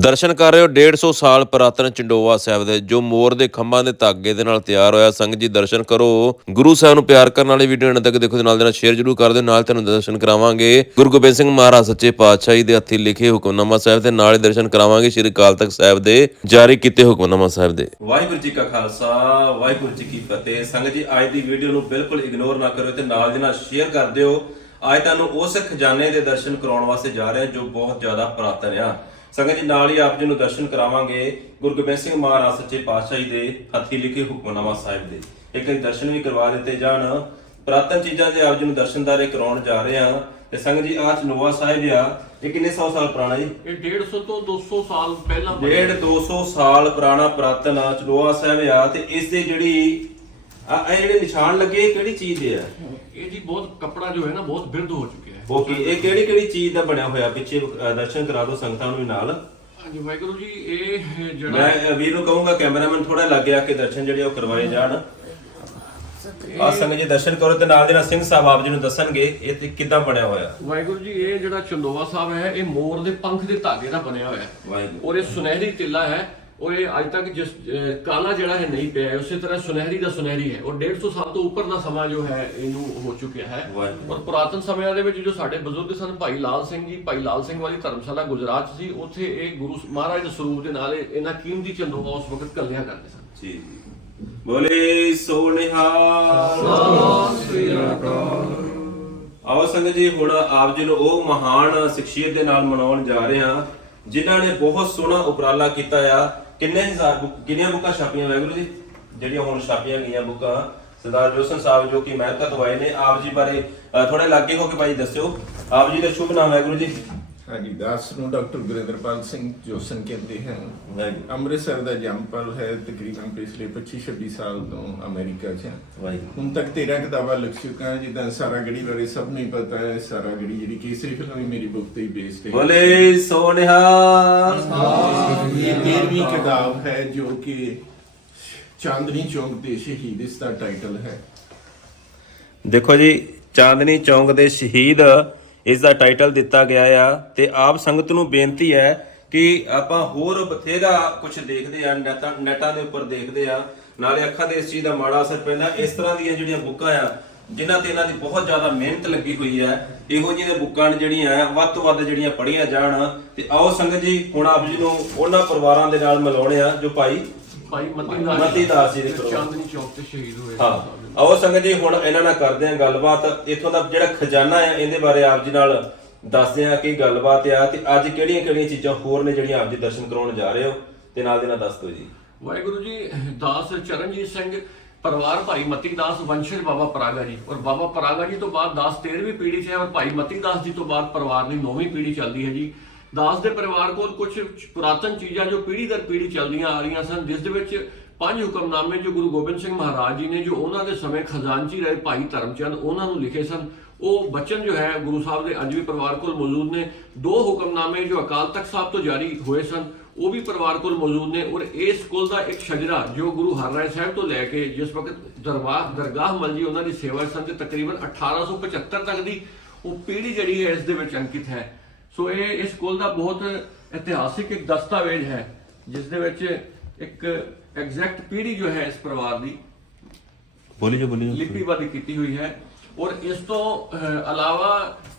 ਦਰਸ਼ਨ ਕਰ ਰਹੇ ਹੋ 150 ਸਾਲ ਪੁਰਾਤਨ ਚੰਡੋਵਾ ਸਾਹਿਬ ਦੇ, ਜੋ ਮੋਰ ਦੇ ਖੰਭਾਂ ਦੇ ਧਾਗੇ ਦੇ ਨਾਲ ਤਿਆਰ ਹੋਇਆ। ਸੰਗਤ ਜੀ, ਦਰਸ਼ਨ ਕਰੋ। ਗੁਰੂ ਸਾਹਿਬ ਨੂੰ ਪਿਆਰ ਕਰਨ ਵਾਲੀ ਵੀਡੀਓ ਨਾਲ ਤੱਕ ਦੇਖੋ ਤੇ ਨਾਲ ਦੇ ਨਾਲ ਸ਼ੇਅਰ ਜਰੂਰ ਕਰ ਦਿਓ। ਨਾਲ ਤੁਹਾਨੂੰ ਦਰਸ਼ਨ ਕਰਾਵਾਂਗੇ। ਗੁਰੂ ਗੋਬਿੰਦ ਸਿੰਘ ਮਹਾਰਾਜ ਸੱਚੇ ਪਾਤਸ਼ਾਹ ਜੀ ਦੇ ਹੱਥੀਂ ਲਿਖੇ ਹੁਕਮਨਾਮਾ ਸਾਹਿਬ ਤੇ ਨਾਲ ਹੀ ਦਰਸ਼ਨ ਕਰਾਵਾਂਗੇ ਸ੍ਰੀ ਅਕਾਲ ਤਖਤ ਸਾਹਿਬ ਦੇ, ਜਾਰੀ ਕੀਤੇ ਹੁਕਮਨਾਮਾ ਸਾਹਿਬ ਦੇ। ਵਾਹਿਗੁਰੂ ਜੀ ਕਾ ਖਾਲਸਾ, ਵਾਹਿਗੁਰੂ ਜੀ ਕੀ ਫਤਿਹ। ਸੰਗਤ ਜੀ, ਅੱਜ ਦੀ ਵੀਡੀਓ ਨੂੰ ਬਿਲਕੁਲ ਇਗਨੋਰ ਨਾ ਕਰਿਓ ਤੇ ਨਾਲ ਦੀ ਨਾਲ ਸ਼ੇਅਰ ਕਰ ਦਿਓ। ਅੱਜ ਤੁਹਾਨੂੰ ਉਸ ਖਜ਼ਾਨੇ ਦੇ ਦਰਸ਼ਨ ਕਰਾਉਣ ਵਾਸਤੇ ਜਾ ਰਹੇ ਹਾਂ ਜੋ ਬਹੁਤ ਜ਼ਿਆਦਾ ਪੁਰਾਤਨ ਆ। ਸੰਗਤ ਜੀ ਨਾਲ ਹੀ ਆਪ ਜੀ ਨੂੰ ਦਰਸ਼ਨ ਕਰਾਵਾਂਗੇ ਗੁਰੂ ਗੋਬਿੰਦ ਸਿੰਘ ਮਹਾਰਾਜ ਸੱਚੇ ਪਾਤਸ਼ਾਹ ਜੀ ਦੇ ਹੱਥੀਂ ਲਿਖੇ ਹੁਕਮਨਾਮਾ ਸਾਹਿਬ ਦੇ। ਇੱਕ ਵਾਰੀ ਦਰਸ਼ਨ ਵੀ ਕਰਵਾ ਦਿੱਤੇ ਜਾਣ। ਪੁਰਾਤਨ ਚੀਜ਼ਾਂ ਦੇ ਆਪ ਜੀ ਨੂੰ ਦਰਸ਼ਨਦਾਰੇ ਕਰਾਉਣ ਜਾ ਰਹੇ ਹਾਂ। ਤੇ ਸੰਗਤ ਜੀ ਆਹ ਚਨੋਆ ਸਾਹਿਬ ਆ। ਇਹ ਕਿੰਨੇ ਸੌ ਸਾਲ ਪੁਰਾਣਾ ਜੀ? ਇਹ 150 ਤੋਂ 200 ਸਾਲ ਪਹਿਲਾਂ ਬਣਿਆ। ਡੇਢ 200 ਸਾਲ ਪੁਰਾਣਾ ਪੁਰਾਤਨ ਚਲੋਆ ਸਾਹਿਬ ਆ। ਤੇ ਇਸ ਦੇ ਜਿਹੜੀ ਆ ਇਹ ਜਿਹੜੇ ਨਿਸ਼ਾਨ ਲੱਗੇ ਇਹ ਕਿਹੜੀ ਚੀਜ਼ ਦੇ ਆ? ਇਹ ਜੀ ਬਹੁਤ ਕਪੜਾ ਜੋ ਹੈ ਨਾ ਬਹੁਤ ਬਿਰਧ ਹੋ ਚੁੱਕਿਆ। ਹੈ ਉਹ ਕੀ ਇਹ ਕਿਹੜੀ ਕਿਹੜੀ ਚੀਜ਼ ਦਾ ਬਣਿਆ ਹੋਇਆ? ਪਿੱਛੇ ਅ, ਦਰਸ਼ਨ ਕਰਾ ਦਿਓ ਸੰਗਤਾਂ ਨੂੰ ਵੀ ਨਾਲ। ਹਾਂਜੀ ਵਾਹਿਗੁਰੂ ਜੀ ਇਹ ਜਿਹੜਾ ਮੈਂ ਅ, ਵੀਰ ਨੂੰ ਕਹੂੰਗਾ ਕੈਮਰਾਮੈਨ ਥੋੜਾ ਲੱਗ ਆ ਕੇ ਦਰਸ਼ਨ ਜਿਹੜੇ ਉਹ ਕਰਵਾਏ ਜਾਣ। ਆ ਸੰਗਤ ਜੀ ਦਰਸ਼ਨ ਕਰੋ ਤੇ ਨਾਲ ਦੇ ਨਾਲ ਸਿੰਘ ਸਾਹਿਬ ਆਪ ਜੀ ਨੂੰ ਦੱਸਣਗੇ ਇਹ ਤੇ ਕਿੱਦਾਂ ਬਣਿਆ ਹੋਇਆ। ਵਾਹਿਗੁਰੂ ਜੀ ਇਹ ਜਿਹੜਾ ਚੰਦੋਵਾ ਸਾਹਿਬ ਹੈ ਇਹ ਮੋਰ ਦੇ ਪੰਖ ਦੇ ਧਾਗੇ ਦਾ ਬਣਿਆ ਹੋਇਆ ਹੈ। ਵਾਹਿਗੁਰੂ। ਔਰ ਇਹ ਸੁਨਹਿਰੀ ਤਿੱਲਾ ਹੈ। ਔਰ ਇਹ ਅੱਜ ਤੱਕ ਜਿਸ ਕਾਲਾ ਜਿਹੜਾ ਹੈ ਨਹੀਂ ਪਿਆ ਉਸੇ ਤਰ੍ਹਾਂ ਸੁਨਹਿਰੀ ਦਾ ਸੁਨਹਿਰੀ ਹੈ। ਔਰ 150 ਸਾਲ ਤੋਂ ਉੱਪਰ ਦਾ ਸਮਾਂ ਜੋ ਹੈ ਇਹਨੂੰ ਹੋ ਚੁੱਕਿਆ ਹੈ। ਔਰ ਪੁਰਾਤਨ ਸਮਿਆਂ ਦੇ ਵਿੱਚ ਜੋ ਸਾਡੇ ਬਜ਼ੁਰਗ ਸਨ ਭਾਈ ਲਾਲ ਸਿੰਘ ਜੀ ਭਾਈ ਲਾਲ ਸਿੰਘ ਵਾਲੀ ਧਰਮਸ਼ਾਲਾ ਗੁਜਰਾਤ ਸੀ ਉੱਥੇ ਇਹ ਗੁਰੂ ਮਹਾਰਾਜ ਦੇ ਸਰੂਪ ਦੇ ਨਾਲ ਇਹ- ਇਹਨਾਂ ਕੀਮਤੀ ਚੰਦੋਵਾ ਉਸ ਵਕਤ ਕੱਲਿਆ ਕਰਦੇ ਸਨ। ਜੀ ਜੀ। ਬੋਲੇ ਸੋ ਨਿਹਾਲ ਆਓ ਸੰਗਤ ਜੀ ਹੁਣ ਆਪ ਜੀ ਨੂੰ ਉਹ ਮਹਾਨ ਸ਼ਖਸੀਅਤ ਦੇ ਨਾਲ ਮਨਾਉਣ ਜਾ ਰਹੇ ਹਾਂ ਜਿਨ੍ਹਾਂ ਨੇ ਬਹੁਤ ਸੋਹਣਾ ਉਪਰਾਲਾ ਕੀਤਾ ਆ। ਕਿੰਨੇ ਹਜ਼ਾਰ ਬੁੱਕ ਕਿੰਨੀਆਂ ਬੁੱਕਾਂ ਛਾਪੀਆਂ ਵਾਹਿਗੁਰੂ ਜੀ? ਜਿਹੜੀਆਂ ਹੁਣ ਛਾਪੀਆਂ ਗਈਆਂ ਬੁੱਕਾਂ। ਸਰਦਾਰ ਜੋਸਨ ਸਾਹਿਬ ਜੋ ਕਿ ਅਮਰੀਕਾ ਤੋਂ ਆਏ ਨੇ, ਆਪ ਜੀ ਬਾਰੇ ਥੋੜੇ ਲਾਗੇ ਹੋ ਕੇ ਭਾਈ ਦੱਸਿਓ। ਆਪ ਜੀ ਦਾ ਸ਼ੁਭ ਨਾਮ ਵਾਹਿਗੁਰੂ ਜੀ। ਹਾਂਜੀ ਦਾਸ ਨੂੰ ਡਾਕਟਰ ਗੁਰਿੰਦਰਪਾਲ ਸਿੰਘ ਜੋਸਨ ਕਹਿੰਦੇ ਹਨ ਵਾਹਿਗੁਰੂ। ਅੰਮ੍ਰਿਤਸਰ ਦਾ ਜੰਮਪਲ ਹੈ ਤਕਰੀਬਨ ਪਿਛਲੇ 25-26 ਸਾਲ ਤੋਂ ਅਮਰੀਕਾ 'ਚ। ਹਾਂ। ਵਾਹਿਗੁਰੂ। ਹੁਣ ਤੱਕ 13 ਕਿਤਾਬਾਂ ਲਿਖ ਚੁੱਕਾ ਹਾਂ ਜਿੱਦਾਂ ਸਾਰਾ ਗੜੀ ਬਾਰੇ ਸਭ ਨੂੰ ਹੀ ਪਤਾ ਹੈ ਸਾਰਾ ਗੜੀ ਜਿਹੜੀ ਕੇਸਰੀ ਫਿਲਮ ਵੀ ਮੇਰੀ ਬੁੱਕ ਤੇ ਹੀ ਬੇਸਡ ਹੈ। ਬੋਲੇ ਸੋ ਨਿਹਾਲ ਇਹ 13ਵੀਂ ਕਿਤਾਬ ਹੈ ਜੋ ਕਿ ਚਾਂਦਨੀ ਚੌਂਕ ਦੇ ਸ਼ਹੀਦ ਇਸ ਦਾ ਟਾਈਟਲ ਹੈ। ਦੇਖੋ ਜੀ ਚਾਂਦਨੀ ਚੌਂਕ ਦੇ ਸ਼ਹੀਦ ਇਸ ਦਾ ਟਾਈਟਲ ਦਿੱਤਾ ਗਿਆ ਆ ਤੇ ਆਪ ਸੰਗਤ ਨੂੰ ਬੇਨਤੀ ਹੈ ਕਿ ਆਪਾਂ ਹੋਰ ਬਥੇਰਾ ਕੁਝ ਦੇਖਦੇ ਆ ਨੈਟਾਂ ਨੈਟਾਂ ਦੇ ਉੱਪਰ ਦੇਖਦੇ ਆ। ਨਾਲੇ ਅੱਖਾਂ ਦੇ ਇਸ ਚੀਜ਼ ਦਾ ਮਾੜਾ ਅਸਰ ਪੈਂਦਾ। ਇਸ ਤਰ੍ਹਾਂ ਦੀਆਂ ਜਿਹੜੀਆਂ ਬੁੱਕਾਂ ਆ, ਜਿਨ੍ਹਾਂ ਤੇ ਇਹਨਾਂ ਦੀ ਬਹੁਤ ਜ਼ਿਆਦਾ ਮਿਹਨਤ ਲੱਗੀ ਹੋਈ ਹੈ, ਇਹੋ ਜਿਹੀਆਂ ਬੁੱਕਾਂ ਜਿਹੜੀਆਂ ਆ, ਵੱਧ ਤੋਂ ਵੱਧ ਜਿਹੜੀਆਂ ਪੜ੍ਹੀਆਂ ਜਾਣ। ਤੇ ਆਓ ਸੰਗਤ ਜੀ, ਹੁਣ ਆਪ ਜੀ ਨੂੰ ਉਹਨਾਂ ਪਰਿਵਾਰਾਂ ਦੇ ਨਾਲ ਮਿਲਾਉਣੇ ਆ, ਜੋ ਭਾਈ ਭਾਈ ਮਤੀ ਦਾਸ ਮਤੀ ਦਾਸ ਜੀ ਦੇ। ਚਾਂਦਨੀ ਚੌਕ ਤੇ ਸ਼ਹੀਦ ਹੋਏ ਹਾਂ। ਆਓ ਸੰਗਤ ਜੀ ਹੁਣ ਇਹਨਾਂ ਨਾਲ ਕਰਦੇ ਆਂ ਗੱਲਬਾਤ। ਇਥੋਂ ਦਾ ਜਿਹੜਾ ਖਜ਼ਾਨਾ ਆ ਇਹਦੇ ਬਾਰੇ ਆਪ ਜੀ ਨਾਲ ਦੱਸਦੇ ਆ ਕੀ ਗੱਲਬਾਤ ਆ ਤੇ ਅੱਜ ਕਿਹੜੀਆਂ ਕਿਹੜੀਆਂ ਚੀਜ਼ਾਂ ਹੋਰ ਨੇ ਜਿਹੜੀਆਂ ਆਪ ਜੀ ਦਰਸ਼ਨ ਕਰਾਉਣ ਜਾ ਰਹੇ ਹੋ? ਤੇ ਨਾਲ ਦੇ ਨਾਲ ਦੱਸ ਦਿਓ ਜੀ। ਵਾਹਿਗੁਰੂ ਜੀ ਦਾਸ ਚਰਨਜੀਤ ਸਿੰਘ ਪਰਿਵਾਰ ਭਾਈ ਮਤੀ ਦਾਸ ਵੰਸ਼ਜ ਬਾਬਾ ਪਰਾਗਾ ਜੀ। ਔਰ ਬਾਬਾ ਪਰਾਗਾ ਜੀ ਤੋਂ ਬਾਅਦ ਦਾਸ 13ਵੀਂ ਪੀੜ੍ਹੀ 'ਚ ਹੈ ਔਰ ਭਾਈ ਮਤੀ ਦਾਸ ਜੀ ਤੋਂ ਬਾਅਦ ਪਰਿਵਾਰ ਦੀ 9ਵੀਂ ਪੀੜ੍ਹੀ ਚੱਲਦੀ ਹੈ ਜੀ। ਦਾਸ ਦੇ ਪਰਿਵਾਰ ਕੋਲ ਕੁਝ ਪੁਰਾਤਨ ਚੀਜ਼ਾਂ ਜੋ ਪੀੜ੍ਹੀ ਦਰ ਪੀੜ੍ਹੀ ਚੱਲਦੀਆਂ ਆ ਰਹੀਆਂ ਸਨ, ਜਿਸ ਦੇ ਵਿੱਚ ਪੰਜ ਹੁਕਮਨਾਮੇ ਜੋ ਗੁਰੂ ਗੋਬਿੰਦ ਸਿੰਘ ਮਹਾਰਾਜ ਜੀ ਨੇ, ਜੋ ਉਹਨਾਂ ਦੇ ਸਮੇਂ ਖਜ਼ਾਨਚੀ ਰਹੇ ਭਾਈ ਧਰਮਚੰਦ, ਉਹਨਾਂ ਨੂੰ ਲਿਖੇ ਸਨ। ਉਹ ਬਚਨ ਜੋ ਹੈ, ਗੁਰੂ ਸਾਹਿਬ ਦੇ ਅੱਜ ਵੀ ਪਰਿਵਾਰ ਕੋਲ ਮੌਜੂਦ ਨੇ। ਦੋ ਹੁਕਮਨਾਮੇ ਜੋ ਅਕਾਲ ਤਖਤ ਸਾਹਿਬ ਤੋਂ ਜਾਰੀ ਹੋਏ ਸਨ, ਉਹ ਵੀ ਪਰਿਵਾਰ ਕੋਲ ਮੌਜੂਦ ਨੇ ਔਰ ਇਸ ਕੁਲ ਦਾ ਇੱਕ ਸ਼ਜਰਾ ਜੋ ਗੁਰੂ ਹਰਰਾਏ ਸਾਹਿਬ ਤੋਂ ਲੈ ਕੇ ਜਿਸ ਵਕਤ ਦਰਬਾਰ, ਦਰਗਾਹ ਮਲਜੀ ਉਹਨਾਂ ਦੀ ਸੇਵਾ ਸਨ ਤੇ ਤਕਰੀਬਨ 1875 ਤੱਕ ਦੀ, ਉਹ ਪੀੜ੍ਹੀ ਜਿਹੜੀ ਹੈ ਇਸ ਦੇ ਵਿੱਚ ਅੰਕਿਤ ਹੈ। ਸੋ ਇਹ ਇਸ ਕੁਲ ਦਾ ਬਹੁਤ ਇਤਿਹਾਸਿਕ ਇੱਕ ਦਸਤਾਵੇਜ਼ ਹੈ ਜਿਸ ਦੇ ਵਿੱਚ ਇੱਕ ਐਗਜ਼ੈਕਟ ਪੀੜ੍ਹੀ ਜੋ ਹੈ ਇਸ ਪਰਿਵਾਰ ਦੀ ਬੋਲੀ ਜੋ ਬੋਲੀ ਲਿਪੀਬੱਧ ਕੀਤੀ ਹੋਈ ਹੈ। ਔਰ ਇਸ ਤੋਂ ਇਲਾਵਾ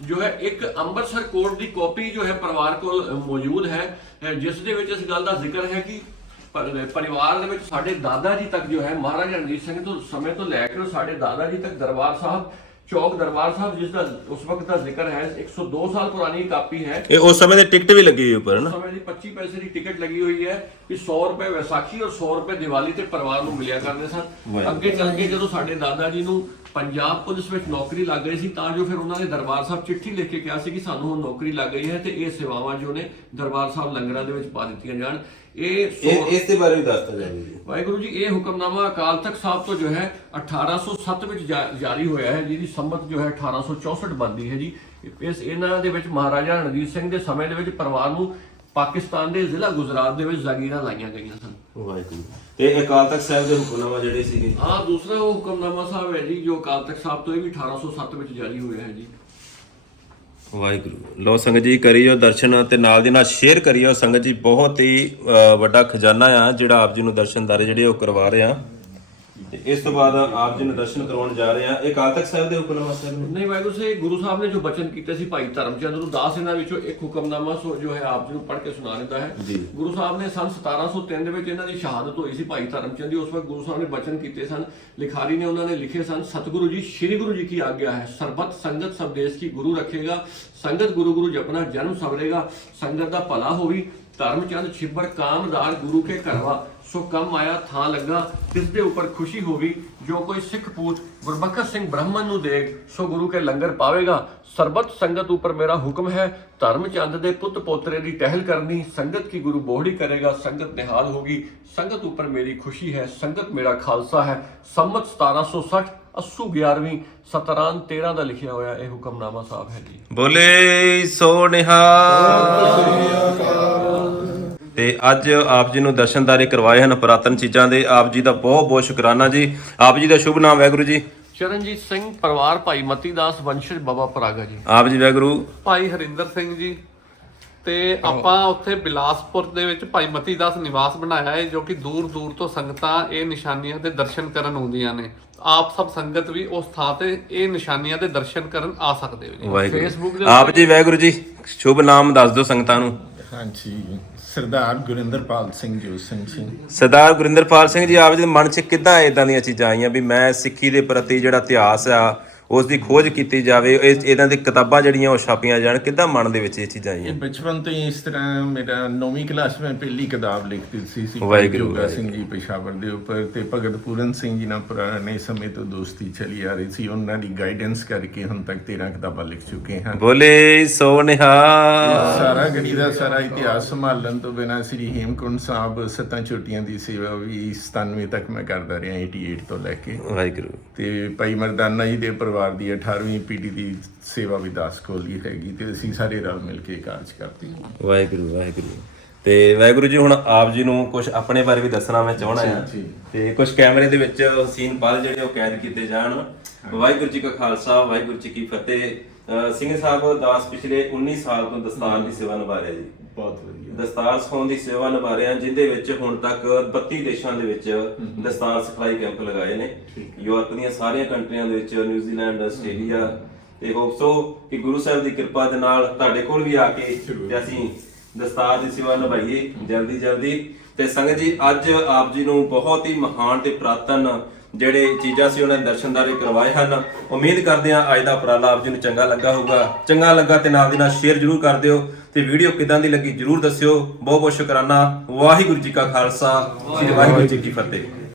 ਜੋ ਹੈ ਇੱਕ ਅੰਮ੍ਰਿਤਸਰ ਕੋਰਟ ਦੀ ਕਾਪੀ ਜੋ ਹੈ ਪਰਿਵਾਰ ਕੋਲ ਮੌਜੂਦ ਹੈ ਜਿਸ ਦੇ ਵਿੱਚ ਇਸ ਗੱਲ ਦਾ ਜ਼ਿਕਰ ਹੈ ਕਿ ਪਰ- ਪਰਿਵਾਰ ਦੇ ਵਿੱਚ ਸਾਡੇ ਦਾਦਾ ਜੀ ਤੱਕ ਜੋ ਹੈ ਮਹਾਰਾਜਾ ਰਣਜੀਤ ਸਿੰਘ ਤੋਂ ਸਮੇਂ ਤੋਂ ਲੈ ਕੇ ਸਾਡੇ ਦਾਦਾ ਜੀ ਤੱਕ ਦਰਬਾਰ ਸਾਹਿਬ ਚੌਕ ਦਰਬਾਰ ਸਾਹਿਬ ਜਿਸ ਦਾ ਉਸ ਵਕਤ ਦਾ ਜ਼ਿਕਰ ਹੈ 102 ਸਾਲ ਪੁਰਾਣੀ ਕਾਪੀ ਹੈ। ਇਹ ਉਸ ਸਮੇਂ ਦੇ ਟਿਕਟ ਵੀ ਲੱਗੀ ਹੋਈ ਉੱਪਰ ਉਸ ਨਾ? ਸਮੇਂ ਦੀ 25 ਪੈਸੇ ਦੀ ਟਿਕਟ ਲੱਗੀ ਹੋਈ ਹੈ ਕਿ 100 ਰੁਪਏ ਵਿਸਾਖੀ ਔਰ 100 ਰੁਪਏ ਦੀਵਾਲੀ ਤੇ ਪਰਿਵਾਰ ਨੂੰ ਮਿਲਿਆ ਕਰਦੇ ਸਨ। ਅੱਗੇ ਚੱਲ ਕੇ ਜਦੋਂ ਸਾਡੇ ਦਾਦਾ ਜੀ ਨੂੰ ਪੰਜਾਬ ਪੁਲਿਸ ਵਿੱਚ ਨੌਕਰੀ ਲੱਗ ਗਈ ਸੀ ਤਾਂ ਜੋ ਫਿਰ ਉਹਨਾਂ ਨੇ ਦਰਬਾਰ ਸਾਹਿਬ ਚਿੱਠੀ ਲਿਖ ਕੇ ਕਿਹਾ ਸੀ ਕਿ ਸਾਨੂੰ ਹੁਣ ਨੌਕਰੀ ਲੱਗ ਗਈ ਹੈ ਤੇ ਇਹ ਸੇਵਾਵਾਂ ਜੋ ਨੇ ਦਰਬਾਰ ਸਾਹਿਬ ਲੰਗਰਾਂ ਦੇ ਵਿੱਚ ਪਾ ਦਿੱਤੀਆਂ ਜਾਣ। ਇਹ ਇਹ ਇਸ ਦੇ ਬਾਰੇ ਵੀ ਦੱਸ ਦਿਓ ਜੀ। ਵਾਹਿਗੁਰੂ ਜੀ ਇਹ ਹੁਕਮਨਾਮਾ ਅਕਾਲ ਤਖਤ ਸਾਹਿਬ ਤੋਂ ਜੋ ਹੈ 1807 ਵਿੱਚ ਜਾ- ਜਾਰੀ ਹੋਇਆ ਹੈ ਜਿਹਦੀ ਸੰਮਤ ਜੋ ਹੈ 1864 ਬਣਦੀ ਹੈ ਜੀ। ਇਸ ਇਹਨਾਂ ਦੇ ਵਿੱਚ ਮਹਾਰਾਜਾ ਰਣਜੀਤ ਸਿੰਘ ਦੇ ਸਮੇਂ ਦੇ ਵਿੱਚ ਪਰਿਵਾਰ ਨੂੰ ਪਾਕਿਸਤਾਨ ਦੇ ਜ਼ਿਲ੍ਹਾ ਗੁਜਰਾਤ ਦੇ ਵਿੱਚ ਜਾਗੀਰਾਂ ਲਾਈਆਂ ਗਈਆਂ ਸਨ। ਵਾਹਿਗੁਰੂ। ਤੇ ਅਕਾਲ ਤਖਤ ਸਾਹਿਬ ਦੇ ਹੁਕਮਨਾਮਾ ਜਿਹੜੇ ਸੀਗੇ? ਆਹ ਦੂਸਰਾ ਉਹ ਹੁਕਮਨਾਮਾ ਸਾਹਿਬ ਹੈ ਜੀ ਜੋ ਅਕਾਲ ਤਖਤ ਸਾਹਿਬ ਤੋਂ ਇਹ ਵੀ 1807 ਵਿੱਚ ਜਾਰੀ ਹੋਇਆ ਹੈ ਜੀ। ਵਾਹਿਗੁਰੂ। ਲੋ ਸੰਗਤ ਜੀ, ਕਰੀਓ ਦਰਸ਼ਨ ਤੇ ਨਾਲ ਦੀ ਨਾਲ ਸ਼ੇਅਰ ਕਰੀਓ। ਸੰਗਤ ਜੀ, ਬਹੁਤ ਹੀ ਵੱਡਾ ਖਜ਼ਾਨਾ ਆ ਜਿਹੜਾ ਆਪ ਜੀ ਨੂੰ ਦਰਸ਼ਨਦਾਰੇ ਜਿਹੜੇ ਉਹ ਕਰਵਾ ਰਹੇ ਆ। ਤੇ ਇਸ ਤੋਂ ਬਾਅਦ ਆਪ ਜੀ ਨੂੰ ਦਰਸ਼ਨ ਕਰਵਾਉਣ ਜਾ ਰਹੇ ਆ ਇਹ ਅਕਾਲ ਤਖਤ ਸਾਹਿਬ ਦੇ ਹੁਕਮਨਾਮਾ ਸਾਹਿਬ ਨੂੰ? ਨਹੀਂ ਵਾਹਿਗੁਰੂ ਸਾਹਿਬ ਗੁਰੂ ਸਾਹਿਬ ਨੇ ਜੋ ਬਚਨ ਕੀਤੇ ਸੀ ਭਾਈ ਧਰਮਚੰਦ ਨੂੰ ਦਾਸ ਇਹਨਾਂ ਵਿੱਚੋਂ ਇੱਕ ਹੁਕਮਨਾਮਾ ਸੋ ਜੋ ਹੈ ਆਪ ਜੀ ਨੂੰ ਪੜ੍ਹ ਕੇ ਸੁਣਾ ਦਿੰਦਾ ਹੈ। ਗੁਰੂ ਸਾਹਿਬ ਨੇ ਸੰਨ 1703 ਦੇ ਵਿੱਚ ਇਹਨਾਂ ਦੀ ਸ਼ਹਾਦਤ ਹੋਈ ਸੀ ਭਾਈ ਧਰਮਚੰਦ ਦੀ। ਉਸ ਵਕਤ ਗੁਰੂ ਸਾਹਿਬ ਨੇ ਬਚਨ ਕੀਤੇ ਸਨ ਲਿਖਾਰੀ ਨੇ ਉਹਨਾਂ ਨੇ ਲਿਖੇ ਸਨ ਸਤਿਗੁਰੂ ਜੀ ਸ੍ਰੀ ਗੁਰੂ ਜੀ ਕੀ ਆਗਿਆ ਹੈ? ਸਰਬਤ ਸੰਗਤ ਸਭ ਦੇਸ਼ ਕੀ ਗੁਰੂ ਰੱਖੇਗਾ? ਸੰਗਤ ਗੁਰੂ ਗੁਰੂ ਜਪਨਾ ਜਨਮ ਸਵਰੇਗਾ। ਸੰਗਤ ਦਾ ਭਲਾ ਹੋਵੀ। ਧਰਮਚੰਦ ਛਿੱਬੜ ਕਾਮਦਾਰ ਗੁਰੂ ਕੇ ਘਰਵਾ ਸੋ ਕੰਮ ਆਇਆ ਥਾਂ ਲੱਗਾ ਤਿਸ ਦੇ ਉੱਪਰ ਖੁਸ਼ੀ ਹੋਵੀ ਜੋ ਕੋਈ ਸਿੱਖ ਪੂਤ ਗੁਰਬਖਸ਼ ਸਿੰਘ ਬ੍ਰਾਹਮਣ ਨੂੰ ਦੇਗ ਸੋ ਗੁਰੂ ਕੇ ਲੰਗਰ ਪਾਵੇਗਾ। ਸਰਬਤ ਸੰਗਤ ਉੱਪਰ ਮੇਰਾ ਹੁਕਮ ਹੈ ਧਰਮਚੰਦ ਦੇ ਪੁੱਤ ਪੋਤਰੇ ਦੀ ਟਹਿਲ ਕਰਨੀ। ਸੰਗਤ ਕੀ ਗੁਰੂ ਬੋਹੜੀ ਕਰੇਗਾ ਸੰਗਤ ਨਿਹਾਲ ਹੋਗੀ। ਸੰਗਤ ਉੱਪਰ ਮੇਰੀ ਖੁਸ਼ੀ ਹੈ ਸੰਗਤ ਮੇਰਾ ਖਾਲਸਾ ਹੈ। ਸੰਮਤ 1760 ਅੱਸੂ 11ਵੀਂ 17 13 ਦਾ ਲਿਖਿਆ ਹੋਇਆ ਇਹ ਹੁਕਮਨਾਮਾ ਸਾਹਿਬ ਹੈ ਜੀ। ਬੋਲੇ ਸੋ ਨਿਹਾਲ। ਤੇ ਅੱਜ ਆਪ ਜੀ ਨੂੰ ਦਰਸ਼ਨਦਾਰੇ ਕਰਵਾਏ ਹਨ ਪੁਰਾਤਨ ਚੀਜ਼ਾਂ ਦੇ। ਆਪ ਜੀ ਦਾ ਬਹੁਤ ਬਹੁਤ ਸ਼ੁਕਰਾਨਾ ਜੀ। ਆਪ ਜੀ ਦਾ ਸ਼ੁਭ ਨਾਮ ਵਾਹਿਗੁਰੂ ਜੀ। ਚਰਨਜੀਤ ਸਿੰਘ ਪਰਿਵਾਰ ਭਾਈ ਮਤੀ ਦਾਸ ਵੰਸ਼ਜ ਬਾਬਾ ਪਰਾਗਾ ਜੀ। ਆਪ ਜੀ ਵਾਹਿਗੁਰੂ। ਭਾਈ ਹਰਿੰਦਰ ਸਿੰਘ ਜੀ ਤੇ ਆਪਾਂ ਉੱਥੇ ਬਿਲਾਸਪੁਰ ਦੇ ਵਿੱਚ ਭਾਈ ਮਤੀ ਦਾਸ ਨਿਵਾਸ ਬਣਾਇਆ ਹੈ ਜੋ ਕਿ ਦੂਰ ਦੂਰ ਤੋਂ ਸੰਗਤਾਂ ਇਹ ਨਿਸ਼ਾਨੀਆਂ ਦੇ ਦਰਸ਼ਨ ਕਰਨ ਆਉਂਦੀਆਂ ਨੇ। ਆਪ ਸਭ ਸੰਗਤ ਵੀ ਉਸ ਥਾਂ ਤੇ ਇਹ ਨਿਸ਼ਾਨੀਆਂ ਦੇ ਦਰਸ਼ਨ ਕਰਨ ਆ ਸਕਦੇ ਹੋ ਜੀ ਵਾਹਿਗੁਰੂ। Facebook ਦੇ ਆਪ ਜੀ ਵਾਹਿਗੁਰੂ ਜੀ ਸ਼ੁਭ ਨਾਮ ਦੱਸ ਦਿਓ ਸੰਗਤਾਂ ਨੂੰ। ਹਾਂਜੀ, ਸਰਦਾਰ ਗੁਰਿੰਦਰਪਾਲ ਸਿੰਘ ਜੋ ਸਿੰਘ ਜੀ ਸਰਦਾਰ ਗੁਰਿੰਦਰਪਾਲ ਸਿੰਘ ਜੀ, ਆਪ ਜੀ ਦੇ ਮਨ 'ਚ ਕਿੱਦਾਂ ਇਦਾਂ ਦੀਆਂ ਚੀਜ਼ਾਂ ਆਈਆਂ ਵੀ ਮੈਂ ਸਿੱਖੀ ਦੇ ਪ੍ਰਤੀ ਜਿਹੜਾ ਇਤਿਹਾਸ ਆ ਉਸ ਦੀ ਖੋਜ ਕੀਤੀ ਜਾਵੇ ਇਹ ਇਹਨਾਂ ਦੀ ਕਿਤਾਬਾਂ ਜਿਹੜੀਆਂ ਉਹ ਛਾਪੀਆਂ ਜਾਣ ਕਿੱਦਾਂ ਮਨ ਦੇ ਵਿੱਚ ਇਹ ਚੀਜ਼ਾਂ ਇਹ ਆਈਆਂ ਬਚਪਨ ਤੋਂ ਹੀ ਇਸ ਤਰ੍ਹਾਂ ਮੇਰਾ 9ਵੀਂ ਕਲਾਸ ਵਿੱਚ ਪਹਿਲੀ ਕਿਤਾਬ ਲਿਖ ਦਿੱਤੀ ਸੀ ਵਾਹਿਗੁਰੂ, ਜੋਗਾ ਸਿੰਘ ਜੀ ਪੇਸ਼ਾਵਰ ਦੇ ਉੱਪਰ ਤੇ ਭਗਤ ਪੂਰਨ ਸਿੰਘ ਜੀ ਨਾਲ ਪੁਰਾਣੇ ਸਮੇਂ ਤੋਂ ਦੋਸਤੀ ਚਲੀ ਆ ਰਹੀ ਸੀ। ਉਹਨਾਂ ਦੀ ਗਾਈਡੈਂਸ ਕਰਕੇ ਹੁਣ ਤੱਕ 13 ਕਿਤਾਬਾਂ ਲਿਖ ਚੁੱਕੇ ਹਾਂ। ਬੋਲੇ ਸੋ ਨਿਹਾਲ ਸਾਰਾ ਗੜੀ ਦਾ ਸਾਰਾ ਇਤਿਹਾਸ ਸੰਭਾਲਣ ਤੋਂ ਬਿਨਾਂ ਸ੍ਰੀ ਹੇਮਕੁੰਟ ਸਾਹਿਬ ਸੱਤਾਂ ਚੋਟੀਆਂ ਦੀ ਸੇਵਾ ਵੀ 97 ਤੱਕ ਮੈਂ ਕਰਦਾ ਰਿਹਾ 88 ਤੋਂ ਲੈ ਕੇ। ਵਾਹਿਗੁਰੂ। ਤੇ ਭਾਈ ਮਰਦਾਨਾ ਜੀ ਦੇ ਪਰਿਵਾਰ ਦੀ 18ਵੀਂ ਪੀੜ੍ਹੀ ਦੀ ਸੇਵਾ ਵੀ ਦਾਸ ਕੋਲੀ ਹੈਗੀ ਤੇ ਅਸੀਂ ਸਾਰੇ ਰਲ ਮਿਲ ਕੇ ਕਾਰਜ ਕਰਦੇ ਹਾਂ। ਵਾਹਿਗੁਰੂ ਵਾਹਿਗੁਰੂ। ਤੇ ਵਾਹਿਗੁਰੂ ਜੀ ਹੁਣ ਆਪ ਜੀ ਨੂੰ ਕੁਝ ਆਪਣੇ ਬਾਰੇ ਵੀ ਦੱਸਣਾ ਮੈਂ ਚਾਹਣਾ ਜੀ। ਤੇ ਕੁਝ ਕੈਮਰੇ ਦੇ ਵਿੱਚ ਹਸੀਨ ਪਲ ਜਿਹੜੇ ਉਹ ਕੈਦ ਕੀਤੇ ਜਾਣ। ਵਾਹਿਗੁਰੂ ਜੀ ਕਾ ਖਾਲਸਾ ਵਾਹਿਗੁਰੂ ਜੀ ਕੀ ਫਤਿਹ। ਸਿੰਘ ਸਾਹਿਬ ਦਾਸ ਪਿਛਲੇ 19 ਸਾਲ ਤੋਂ ਦਸਤਾਰ ਦੀ ਸੇਵਾ ਨਿਭਾ ਰਹੇ ਜੀ। ਬਹੁਤ ਵਧੀਆ। ਦਸਤਾਰ ਸਿਖਾਉਣ ਦੀ ਸੇਵਾ ਨਿਭਾ ਰਹੇ ਹਨ ਜਿੰਦੇ ਵਿੱਚ ਹੁਣ ਤੱਕ 32 ਦੇਸ਼ਾਂ ਦੇ ਵਿੱਚ ਦਸਤਾਰ ਸਿਖਲਾਈ ਕੈਂਪ ਲਗਾਏ ਨੇ। ਯੂਰਪ ਦੀਆਂ ਸਾਰੀਆਂ ਕੰਟਰੀਆਂ ਦੇ ਵਿੱਚ ਨਿਊਜ਼ੀਲੈਂਡ ਆਸਟ੍ਰੇਲੀਆ ਤੇ ਹੋਪਸੋ ਕਿ ਗੁਰੂ ਸਾਹਿਬ ਦੀ ਕਿਰਪਾ ਦੇ ਨਾਲ ਤੁਹਾਡੇ ਕੋਲ ਵੀ ਆ ਕੇ ਤੇ ਅਸੀਂ ਦਸਤਾਰ ਦੀ ਸੇਵਾ ਨਿਭਾਈਏ ਜਲਦੀ ਜਲਦੀ ਤੇ ਸੰਗਤ ਜੀ ਅੱਜ ਆਪ ਜੀ ਨੂੰ ਬਹੁਤ ਹੀ ਮਹਾਨ ਤੇ ਪ੍ਰਾਤਨ ਜਿਹੜੇ ਚੀਜ਼ਾਂ ਸੀ ਉਹਨਾਂ ਦੇ ਦਰਸ਼ਨਦਾਰੇ ਕਰਵਾਏ ਹਨ। ਉਮੀਦ ਕਰਦੇ ਹਾਂ ਅੱਜ ਦਾ ਉਪਰਾਲਾ ਆਪ ਜੀ ਨੂੰ ਚੰਗਾ ਲੱਗਾ ਹੋਊਗਾ। ਚੰਗਾ ਲੱਗਾ ਤੇ ਨਾਲ ਦੀ ਨਾਲ ਸ਼ੇਅਰ ਜਰੂਰ ਕਰ ਦਿਓ ਤੇ ਵੀਡੀਓ ਕਿਦਾਂ ਦੀ ਲੱਗੀ ਜਰੂਰ ਦੱਸਿਓ। ਬਹੁਤ ਬਹੁਤ ਸ਼ੁਕਰਾਨਾ। ਵਾਹਿਗੁਰੂ ਜੀ ਕਾ ਖਾਲਸਾ। ਸ੍ਰੀ ਵਾਹਿਗੁਰੂ ਜੀ ਕੀ ਫਤਿਹ।